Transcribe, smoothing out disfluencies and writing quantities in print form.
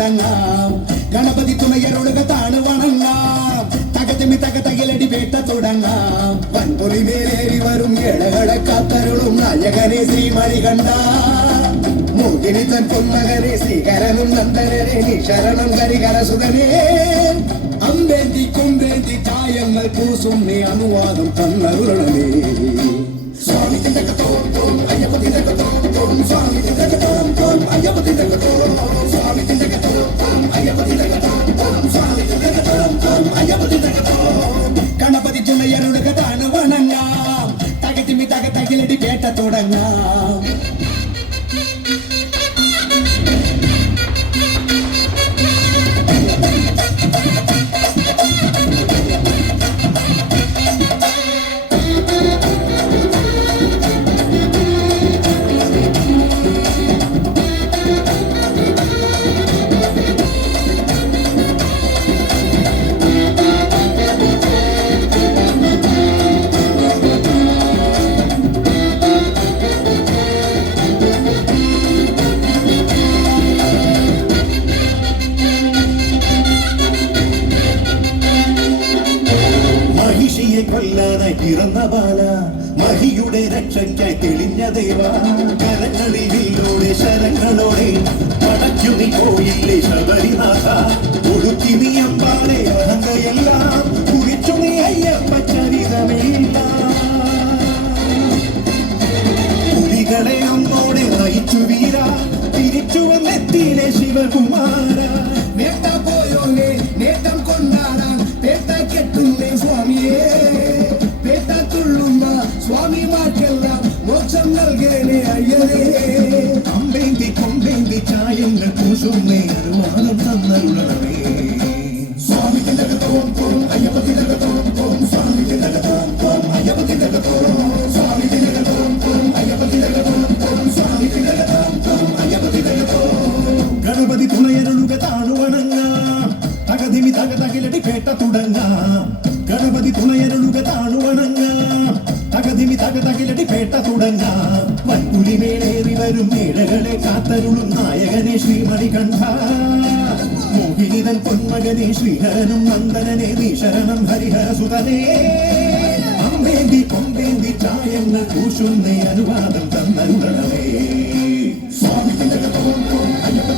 തുടങ്ങാം. ഗണപതി തുണയരുളുകത്താണ് വണങ്ങാം. തകതിമി തകതകിലടി വേട്ട തുടങ്ങാം. വൻപൊലി മേലേറി വരും ഏഴകളെ കാത്തരുളും നായകനെ ശ്രീമണികണ്ഠ. മോഹിനി തൻ പൊന്മകനെ ശ്രീകരനും നന്ദനനെ നീ ശരണം ഹരിഹരസുതനേ. അമ്പേന്തി കുമ്പേന്തി ചായങ്ങൾ പൂസും നീ അനുവാദം തന്നരുളണമേ. സ്വാമി തിണ്ടകത്തോം തോം അയ്യപ്പ തിണ്ടകത്തോം തോം സ്വാമി തിണ്ടകത്തോം തോം അയ്യപ്പ തിണ്ടകത്തോം സ്വാമി തിണ്ടകത്തോം തോം അയ്യപ്പ തിണ്ടകത്തോം തോം സ്വാമി തിണ്ടകത്തോം തോം അയ്യപ്പ തിണ്ടകത്തോം. ഗണപതി ചുമയരുളുകതാണ് വണങ്ങാം. തകതിമി തകതകിലടി വേട്ട തുടങ്ങാം. കൊല്ലാനായി പിറന്ന ബാല, മഹിയുടെ രക്ഷയ്ക്കായി തെളിഞ്ഞ ദേവ. കരങ്ങളിലോടെ ശരങ്ങളോടെ പടയ്ക്കു നീ പോയില്ലേ ശബരിനാഥ. ഒടുക്കി നീ അമ്പാടെ അഹങ്കയെല്ലാം കുറിച്ചു നീ അയ്യപ്പ ചരിതമില്ല. പുലികളെ ഒന്നോടെ നയിച്ചു വീര, തിരിച്ചു വന്നെത്തിയിലെ ശിവകുമാര. നേട്ട പോയോനെ നേട്ടം കൊണ്ടാടാൻ പേട്ട കെട്ടുന്നേ സ്വാമിയേ. പേട്ട തുള്ളുന്ന സ്വാമിമാർക്കെല്ലാം മോക്ഷം നൽകേനെ അയ്യരേ. അമ്പേന്തി കൊമ്പേന്തി ചായങ്ങൾ പൂശുന്നേ അനുമാനം തന്നരുളണമേ. സ്വാമി തിണ്ടകത്തോം തോം അയ്യപ്പ തിണ്ടകത്തോം തോം സ്വാമി തിണ്ടകത്തോം തോം അയ്യപ്പ തിണ്ടകത്തോം സ്വാമി തിണ്ടകത്തോം തോം അയ്യപ്പ തിണ്ടകത്തോം തോം സ്വാമി തിണ്ടകത്തോം തോം അയ്യപ്പ തിണ്ടകത്തോം. ഗണപതി തുണയരുളുകതാണ് വണങ്ങാം. തകതിമി തകതകിലടി പേട്ട തുടങ്ങാം. ഗണപതി തുണയരുളുകതാണ് വണങ്ങാം. തകതിമി തകതകിലടി പേട്ട തുടങ്ങാം. വൻപുലി മേലേറി വരും ഏഴകളെ കാത്തരുളും നായകനെ ശ്രീമണികണ്ഠ. മോഹിനിതൻ പൊന്മകനെ ശ്രീഹരനും നന്ദനനെ നീ ശരണം ഹരിഹരസുതനേ. അമ്പേന്തി കൊമ്പേന്തി ചായങ്ങൾ പൂശുന്നേ അനുവാദം തന്നരുളണമേ. സ്വാമി തിണ്ടകത്തോം തോം അയ്യപ്പ